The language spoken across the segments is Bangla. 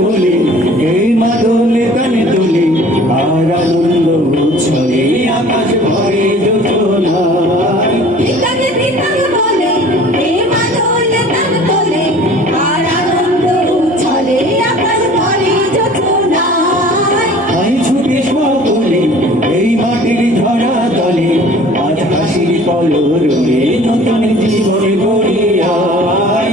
বলে এই মাদলে কানে তুলে আর আনন্দ উৎসবে আকাশ ভরে যোজনায় আমি ছুটে সকলে এই মাটির ধরা তলে আজ হাসির কলরবে নতুন জীবনে গড়িয়ায়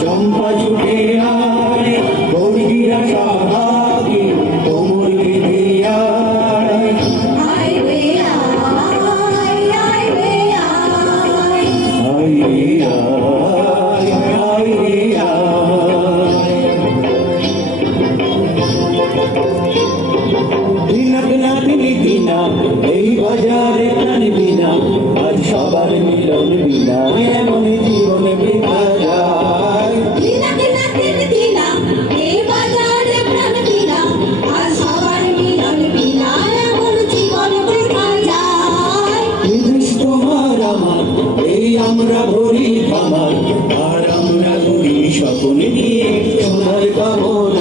চম্পা ছুটে আয় গৌরীরা সাহাকে কোমর বেঁধে এই বাজারে প্রাণ বিনা আজ সবার মিলন বিনা এমন জীবনে বৃথা যায় তোমার আমার এই আমরা ভরি খামার আর আমরা ঘুরি সকলে নিয়ে সোনার কামড়